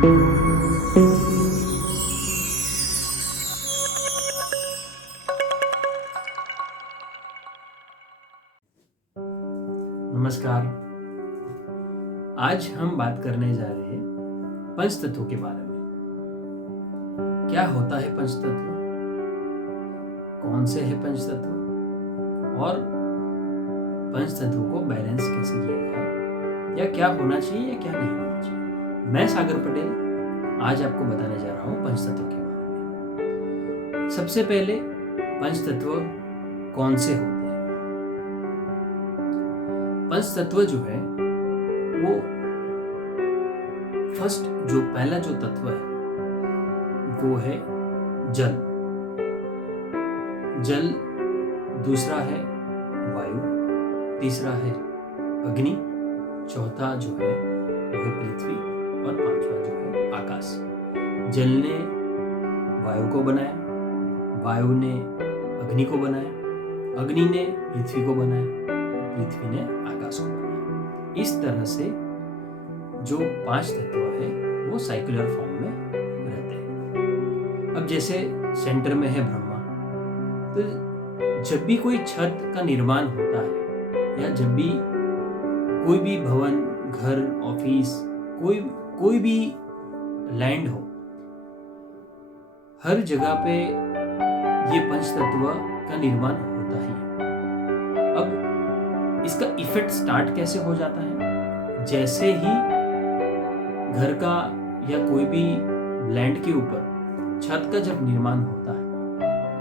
नमस्कार। आज हम बात करने जा रहे हैं पंचतत्वों के बारे में। क्या होता है पंचतत्व, कौन से है पंचतत्व और पंचतत्वों को बैलेंस कैसे किया जाए, या क्या होना चाहिए या क्या नहीं होना चाहिए। मैं सागर पटेल आज आपको बताने जा रहा हूँ पंचतत्व के बारे में। सबसे पहले पंचतत्व कौन से होते हैं। पंचतत्व जो है वो फर्स्ट जो पहला जो तत्व है वो है जल। जल, दूसरा है वायु, तीसरा है अग्नि, चौथा जो है वो है पृथ्वी और पांचवा जो है आकाश। जल ने वायु को बनाया, वायु ने अग्नि को बनाया, अग्नि ने पृथ्वी को बनाया, पृथ्वी ने आकाश को बनाया। इस तरह से जो पांच तत्व है वो साइक्युलर फॉर्म में रहते हैं। अब जैसे सेंटर में है ब्रह्मा, तो जब भी कोई छत का निर्माण होता है या जब भी कोई भी भवन, घर, ऑफिस, कोई भी लैंड हो, हर जगह पे ये पंचतत्व का निर्माण होता ही है। अब इसका इफेक्ट स्टार्ट कैसे हो जाता है, जैसे ही घर का या कोई भी लैंड के ऊपर छत का जब निर्माण होता है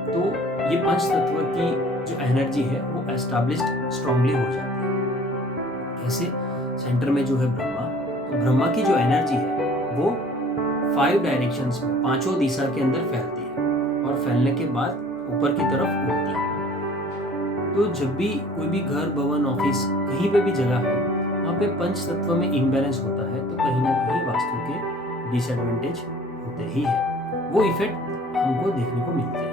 तो ये पंचतत्व की जो एनर्जी है वो एस्टैब्लिश्ड स्ट्रांगली हो जाती है। कैसे, सेंटर में जो है ब्रह्मा, तो ब्रह्मा की जो एनर्जी है वो 5 डायरेक्शंस में, पांचों दिशा के अंदर फैलती है और फैलने के बाद ऊपर की तरफ उड़ती है। तो जब भी कोई भी घर, भवन, ऑफिस, कहीं पे भी जगह है वहाँ पे पंच तत्व में इम्बैलेंस होता है तो कहीं ना कहीं वास्तु के डिसएडवांटेज होते ही है। वो इफेक्ट हमको देखने को मिलते हैं।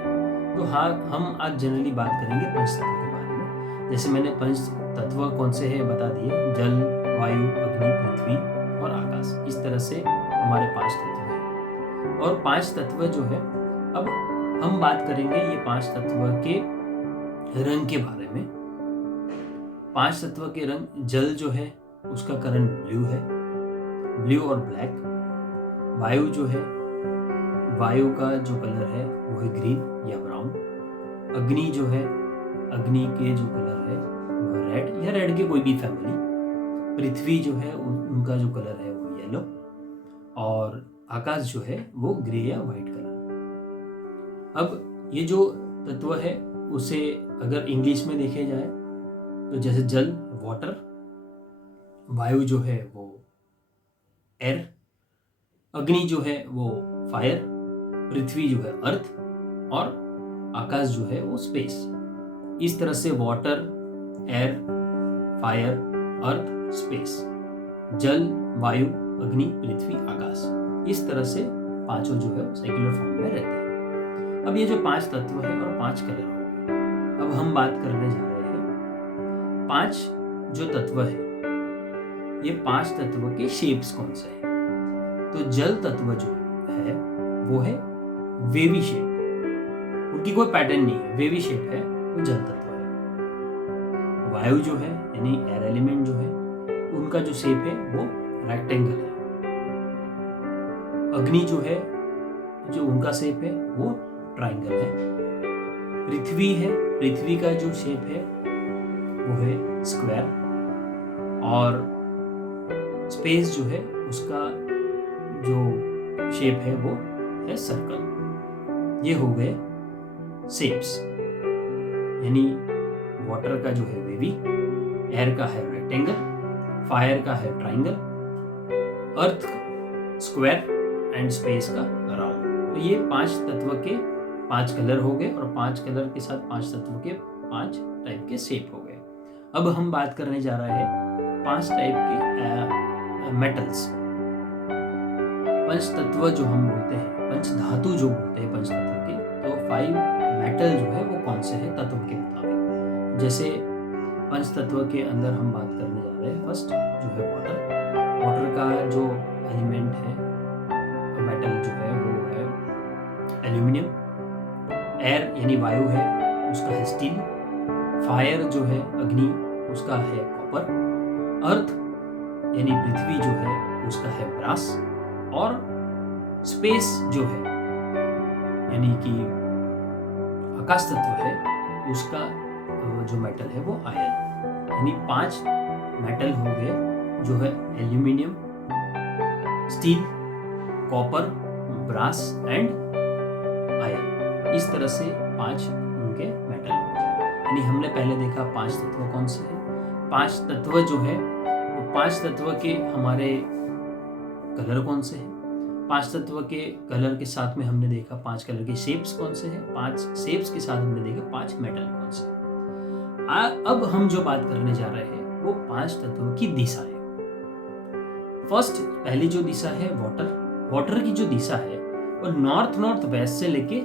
तो हाँ, हम आज जनरली बात करेंगे पंच तत्व के बारे में। जैसे मैंने पंच तत्व कौन से है बता दिए, जल, वायु, अग्नि, पृथ्वी और आकाश। इस तरह से हमारे 5 तत्व हैं। और 5 तत्व जो है, अब हम बात करेंगे ये 5 तत्व के रंग के बारे में। 5 तत्व के रंग, जल जो है उसका कलर ब्लू है, ब्लू और ब्लैक। वायु जो है, वायु का जो कलर है वो है ग्रीन या ब्राउन। अग्नि जो है, अग्नि के जो कलर है वो है रेड या रेड के कोई भी फैमिली। पृथ्वी जो है उनका जो कलर है वो येलो। और आकाश जो है वो ग्रे या व्हाइट कलर। अब ये जो तत्व है उसे अगर इंग्लिश में देखे जाए तो जैसे जल, वाटर, वायु जो है वो एयर, अग्नि जो है वो फायर, पृथ्वी जो है अर्थ और आकाश जो है वो स्पेस। इस तरह से वाटर, एयर, फायर, अर्थ, स्पेस, जल, वायु, अग्नि, पृथ्वी, आकाश। इस तरह से पांचों जो है साइक्युलर फॉर्म में रहते हैं। अब ये जो 5 तत्व है और 5 कलर हो गए, अब हम बात करने जा रहे हैं 5 जो तत्व है, ये 5 तत्व के शेप्स कौन से हैं। तो जल तत्व जो है वो है वेवी शेप, उनकी कोई पैटर्न नहीं है, वेवी शेप है, वो जल तत्व है। वायु जो है यानी एयर एलिमेंट जो है, उनका जो शेप है वो रेक्टेंगल है। अग्नि जो है, जो उनका शेप है वो ट्राइंगल है। पृथ्वी है, पृथ्वी का जो शेप है वो है स्क्वायर। और स्पेस जो है उसका जो शेप है वो है सर्कल। ये हो गए शेप्स, यानी वाटर का जो है वेवी, एयर का है रेक्टेंगल, फायर का है triangle, earth square and space का राउंड। तो ये 5 तत्व के 5 कलर हो गए और 5 कलर के साथ 5 तत्व के 5 टाइप के शेप हो गए। अब हम बात करने जा रहे हैं 5 टाइप के मेटल्स। पंच तत्व जो हम बोलते हैं, पंच धातु जो बोलते हैं पंच तत्व के, तो 5 मेटल जो है वो कौन से है तत्व के मुताबिक। जैसे पंच तत्व के अंदर हम बात करने जा रहे हैं फर्स्ट जो है वाटर। वाटर का जो एलिमेंट है मेटल जो है वो है एल्यूमिनियम, एयर यानी वायु है उसका है स्टील, फायर जो है अग्नि उसका है कॉपर, अर्थ यानी पृथ्वी जो है उसका है ब्रास, और स्पेस जो है यानी कि आकाश तत्व है उसका जो मेटल है वो आयरन। यानी 5 मेटल हो गए जो है aluminium, steel, copper, brass and iron. इस तरह से 5 उनके मेटल हो गए। यानी हमने पहले देखा 5 तत्व कौन से हैं। 5 तत्व जो है वो 5 तत्व के हमारे कलर कौन से हैं। 5 तत्व के कलर के साथ में हमने देखा 5 कलर के शेप्स कौन से हैं। 5 शेप्स के साथ हमने देखा 5 मेटल कौन से हैं। अब हम जो बात करने जा रहे हैं वो 5 तत्वों की दिशा है। फर्स्ट पहली जो दिशा है वाटर की जो दिशा है वो नॉर्थ वेस्ट से लेके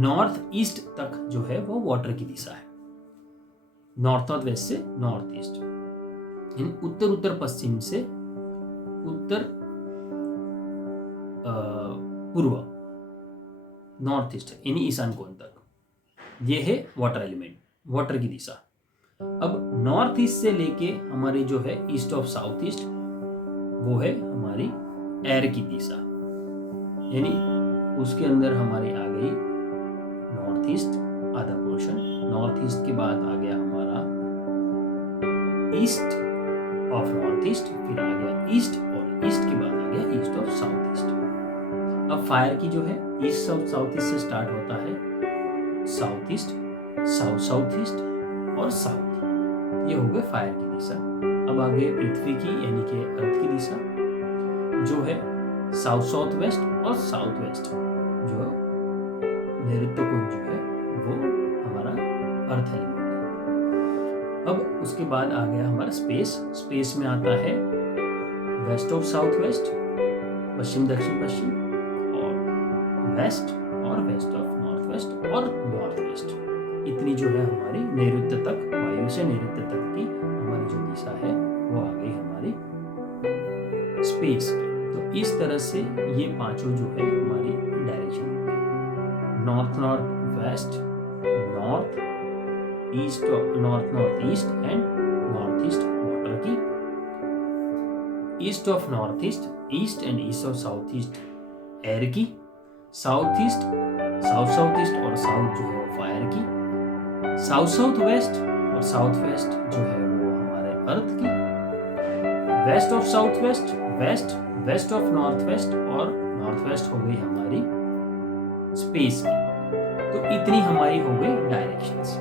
नॉर्थ ईस्ट तक जो है वो वाटर की दिशा है। नॉर्थ वेस्ट से नॉर्थ ईस्ट, यानी उत्तर पश्चिम से उत्तर पूर्व, नॉर्थ ईस्ट यानी ईशान कोण तक, ये है वाटर एलिमेंट, वाटर की दिशा। अब नॉर्थ ईस्ट से लेके हमारी जो है ईस्ट ऑफ साउथ ईस्ट वो है हमारी एयर की दिशा, यानी उसके अंदर हमारी आ गई नॉर्थ ईस्ट आधा पोर्शन। नॉर्थ ईस्ट के बाद आ गया हमारा ईस्ट ऑफ नॉर्थ ईस्ट, फिर आ गया ईस्ट, और ईस्ट के बाद आ गया ईस्ट ऑफ साउथ ईस्ट। अब फायर की जो है ईस्ट ऑफ साउथ ईस्ट से स्टार्ट होता है साउथ ईस्ट, साउथ ईस्ट और साउथ, ये हो गए फायर की दिशा। अब आगे पृथ्वी की यानी कि अर्थ की दिशा जो है साउथ वेस्ट और साउथ वेस्ट, जो नैऋत्य कोण जो है वो हमारा अर्थ एलिमेंट है। अब उसके बाद आ गया हमारा स्पेस में आता है वेस्ट ऑफ साउथ वेस्ट, पश्चिम दक्षिण पश्चिम, और वेस्ट ऑफ नॉर्थ वेस्ट और नॉर्थ वेस्ट। इतनी जो है हमारी नैऋत्य तक, वायु से नैऋत्य तक की हमारी जो दिशा है वो आ गई हमारी स्पेस की। तो इस तरह से ये पांचों जो है हमारी डायरेक्शन होगी, north west, north east, north east and north east water की, east of north east and east of south east air की, साउथ ईस्ट और साउथ जो है वो फायर की, साउथ वेस्ट और साउथ वेस्ट जो है वो हमारे अर्थ की, west of south west, west of north west और नॉर्थ वेस्ट हो गई हमारी स्पेस की। तो इतनी हमारी हो गई डायरेक्शंस।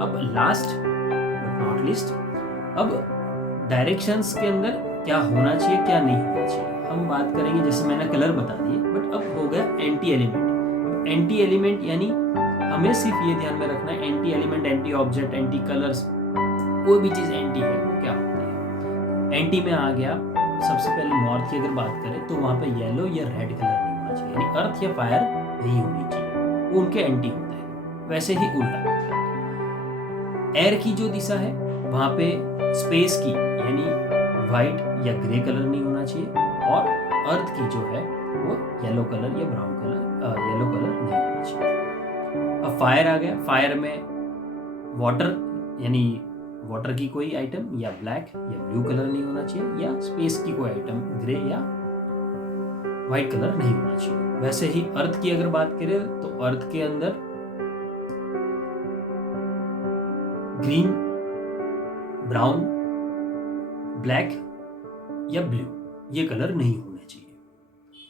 अब लास्ट बट नॉट लीस्ट, अब डायरेक्शंस के अंदर क्या होना चाहिए क्या नहीं होना चाहिए हम बात करेंगे। जैसे मैंने कलर बता दिए, बट अब हो गया एंटी एलिमेंट। एंटी एलिमेंट यानी हमें सिर्फ ये ध्यान में रखना है, anti element, anti object, anti colours, कोई भी चीज एंटी है वो क्या होती है। एंटी में आ गया सबसे पहले नॉर्थ की अगर बात करें तो वहां पे येलो या रेड कलर नहीं होना चाहिए, यानी अर्थ या फायर नहीं होनी चाहिए, वो उनके एंटी होते हैं। वैसे ही उल्टा एयर की जो दिशा है वहां पे स्पेस की यानी व्हाइट या ग्रे कलर नहीं होना चाहिए, और अर्थ की जो है वो येलो कलर या ब्राउन कलर, येलो कलर नहीं होना चाहिए। अब फायर आ गया, फायर में वाटर यानी वाटर की कोई आइटम या ब्लैक या ब्लू कलर नहीं होना चाहिए, या स्पेस की कोई आइटम ग्रे या व्हाइट कलर नहीं होना चाहिए। वैसे ही अर्थ की अगर बात करें तो अर्थ के अंदर ग्रीन, ब्राउन, ब्लैक या ब्लू ये कलर नहीं होने चाहिए।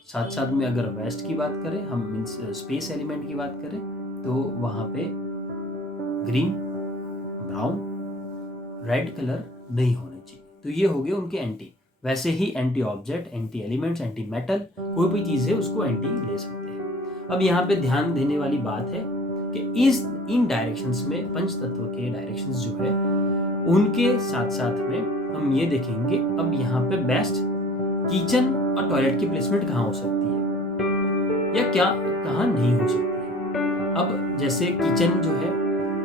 साथ साथ में अगर वेस्ट की बात करें हम, मीन्स स्पेस एलिमेंट की बात करें, तो वहां पे ग्रीन, ब्राउन, रेड कलर नहीं होने चाहिए। तो ये हो गए उनके एंटी। वैसे ही anti object, anti elements, anti metal, कोई भी चीज है उसको एंटी ले सकते हैं। अब यहाँ पे ध्यान देने वाली बात है कि इन डायरेक्शंस में, पंच तत्व के डायरेक्शंस जो है उनके साथ साथ में हम ये देखेंगे अब यहाँ पे बेस्ट किचन और टॉयलेट की प्लेसमेंट कहाँ हो सकती है या क्या कहाँ नहीं हो सकती है। अब जैसे किचन जो है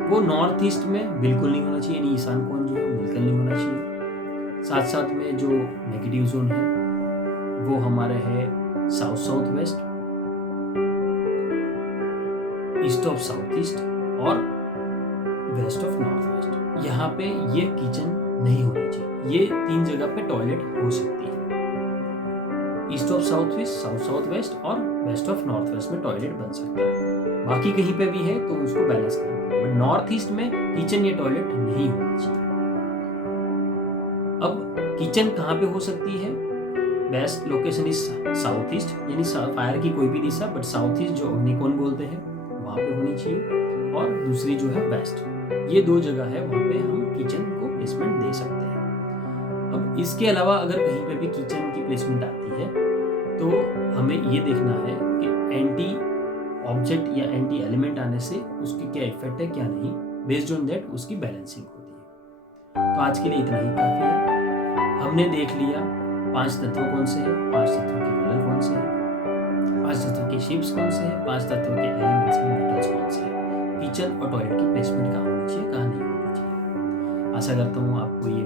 वो नॉर्थ ईस्ट में बिल्कुल नहीं होना चाहिए, यानी ईशान कोण जो है बिल्कुल नहीं होना चाहिए। साथ साथ में जो नेगेटिव जोन है वो हमारे है south west, east of south east और वेस्ट ऑफ नॉर्थ वेस्ट। यहाँ पे ये किचन नहीं होनी चाहिए। ये 3 जगह पे टॉयलेट हो सकती है। East of south east, south south west और वेस्ट ऑफ नॉर्थ वेस्ट में टॉयलेट बन सकता है। बाकी कहीं पे भी है तो उसको बैलेंस करना है, बट नॉर्थ ईस्ट में किचन या टॉयलेट नहीं होना चाहिए। अब किचन कहाँ पे हो सकती है? Best location is south east, यानी फायर की कोई भी दिशा, बट साउथ ईस्ट जो अग्निकोण बोलते हैं वहाँ पे होनी चाहिए, और दूसरी जो है वेस्ट। ये 2 जगह है वहाँ पे हम किचन को प्लेसमेंट दे सकते हैं। अब इसके अलावा अगर कहीं पे भी किचन की प्लेसमेंट आती है तो हमें ये देखना है कि एंटी ऑब्जेक्ट या एंटी एलिमेंट आने से उसकी क्या इफेक्ट है क्या नहीं, बेस्ड ऑन दैट उसकी बैलेंसिंग होती है। तो आज के लिए इतना ही काफ़ी है। हमने देख लिया 5 तत्व कौन से हैं, 5 तत्वों के कलर कौन से हैं, 5 तत्वों के शेप्स कौन से हैं, 5 तत्वों के एलिमेंट्स में मेटल्स कौन से हैं, किचन और टॉयलेट की प्लेसमेंट कहाँ होनी चाहिए, कहाँ नहीं होनी चाहिए। आशा करता हूँ आपको ये